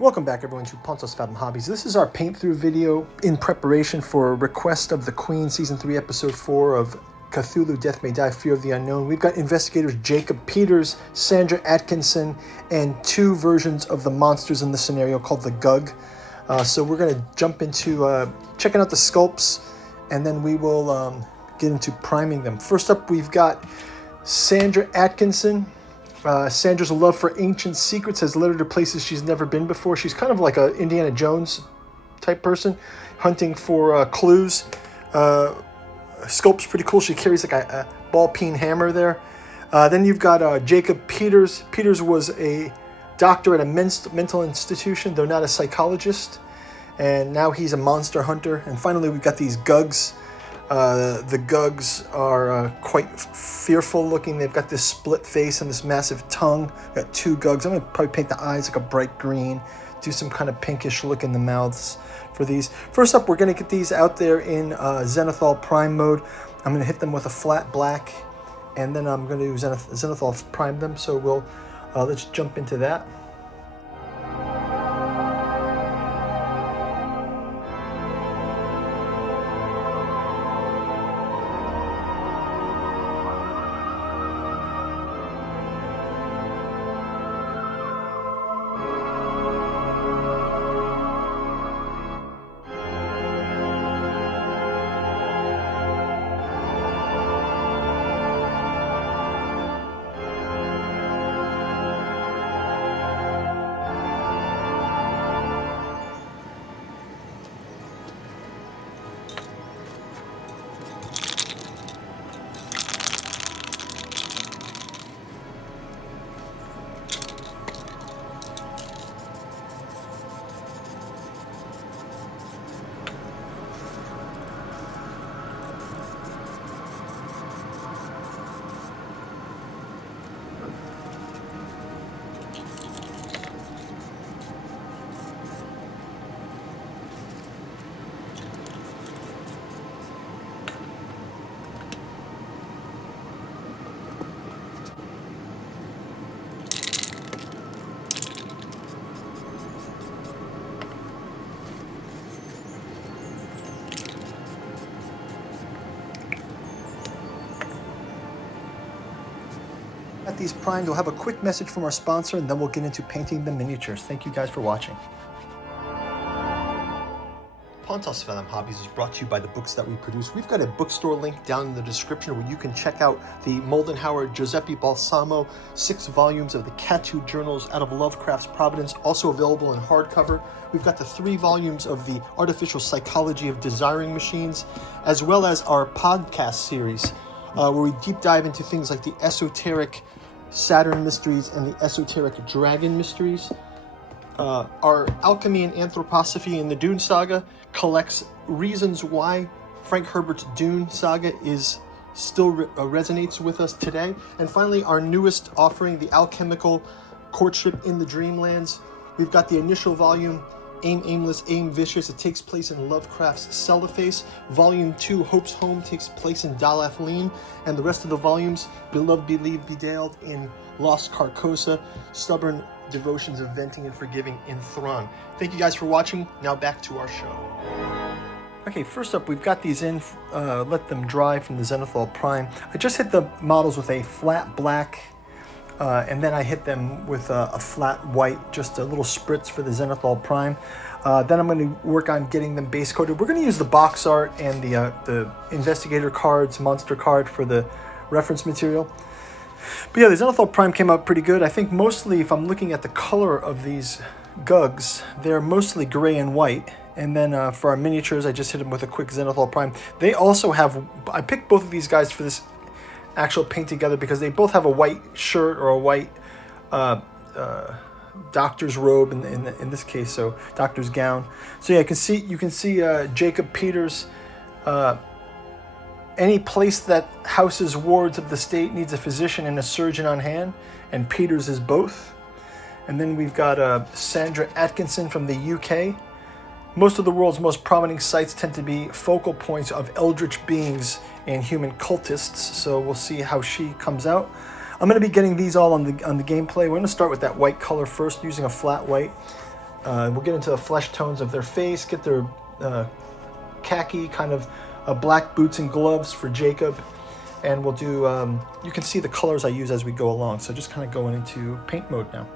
Welcome back everyone to Pontos Fathom Hobbies. This is our paint through video in preparation for a request of the Queen Season 3 Episode 4 of Cthulhu Death May Die, Fear of the Unknown. We've got investigators Jacob Peters, Sandra Atkinson, and two versions of the monsters in the scenario called the Gug. So we're going to jump into checking out the sculpts, and then we will get into priming them. First up, we've got Sandra Atkinson. Sandra's love for ancient secrets has led her to places she's never been before. She's kind of like a Indiana Jones type person, hunting for clues. Sculpt's pretty cool. She carries like a ball-peen hammer there. Then you've got Jacob Peters. Peters was a doctor at a mental institution, though not a psychologist. And now he's a monster hunter. And finally, we've got these Gugs. The Gugs are quite fearful looking. They've got this split face and this massive tongue. Got two Gugs. I'm going to probably paint the eyes like a bright green. Do some kind of pinkish look in the mouths for these. First up, we're going to get these out there in Zenithal Prime mode. I'm going to hit them with a flat black, and then I'm going to Zenithal Prime them. So we'll let's jump into that. At these primed, we'll have a quick message from our sponsor, and then we'll get into painting the miniatures. Thank you guys for watching. Pontos Fathom Hobbies is brought to you by the books that we produce. We've got a bookstore link down in the description where you can check out the Moldenhauer Giuseppe Balsamo 6 volumes of the Cthulhu Journals out of Lovecraft's Providence, also available in hardcover. We've got the 3 volumes of the Artificial Psychology of Desiring Machines, as well as our podcast series, where we deep dive into things like the esoteric Saturn mysteries and the esoteric dragon mysteries. Our Alchemy and Anthroposophy in the Dune Saga collects reasons why Frank Herbert's Dune Saga is still resonates with us today. And finally, our newest offering, the Alchemical Courtship in the Dreamlands. We've got the initial volume, Aim Aimless, Aim Vicious. It takes place in Lovecraft's Cellophase. Volume 2, Hope's Home, takes place in Dalathleen. And the rest of the volumes, Beloved, Believed, Bedaled in Lost Carcosa. Stubborn Devotions of Venting and Forgiving in Thrawn. Thank you guys for watching. Now back to our show. Okay, first up, we've got these in, let them dry from the Zenithal Prime. I just hit the models with a flat black, and then I hit them with a flat white, just a little spritz for the Zenithal Prime. Then I'm going to work on getting them base coated. We're going to use the box art and the investigator cards, monster card for the reference material. But yeah, the Zenithal Prime came out pretty good. I think mostly, if I'm looking at the color of these Gugs, they're mostly gray and white. And then for our miniatures, I just hit them with a quick Zenithal Prime. They also have, I picked both of these guys for this actual paint together because they both have a white shirt or a white doctor's robe in this case, so doctor's gown. So yeah, you can see Jacob Peters. Any place that houses wards of the state needs a physician and a surgeon on hand, and Peters is both. And then we've got Sandra Atkinson from the UK. Most of the world's most prominent sites tend to be focal points of eldritch beings and human cultists, so we'll see how she comes out. I'm going to be getting these all on the gameplay. We're going to start with that white color first, using a flat white. We'll get into the flesh tones of their face, get their khaki kind of black boots and gloves for Jacob. And we'll do, you can see the colors I use as we go along. So just kind of going into paint mode now.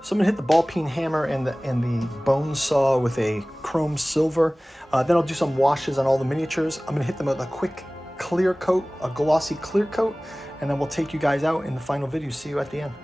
So I'm gonna hit the ball peen hammer and the bone saw with a chrome silver. Then I'll do some washes on all the miniatures. I'm gonna hit them with a quick clear coat, a glossy clear coat, and then we'll take you guys out in the final video. See you at the end.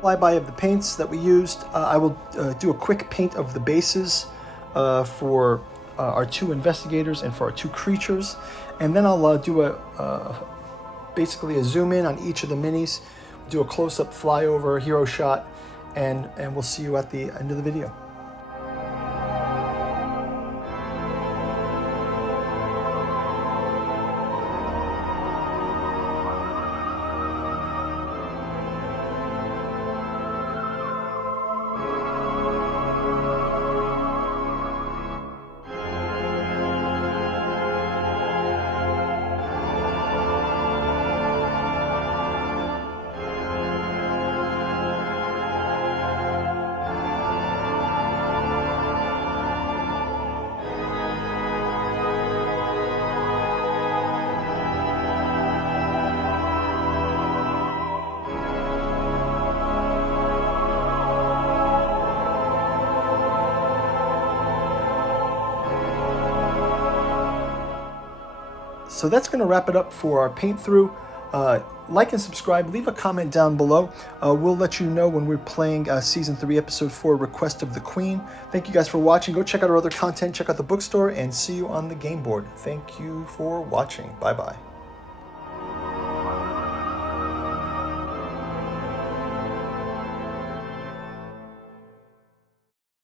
Flyby of the paints that we used. I will do a quick paint of the bases for our 2 investigators and for our 2 creatures, and then I'll do basically a zoom in on each of the minis, do a close-up flyover hero shot, and we'll see you at the end of the video. So that's going to wrap it up for our paint through. Like and subscribe, leave a comment down below. We'll let you know when we're playing Season 3, Episode 4, Request of the Queen. Thank you guys for watching. Go check out our other content, check out the bookstore, and see you on the game board. Thank you for watching. Bye-bye.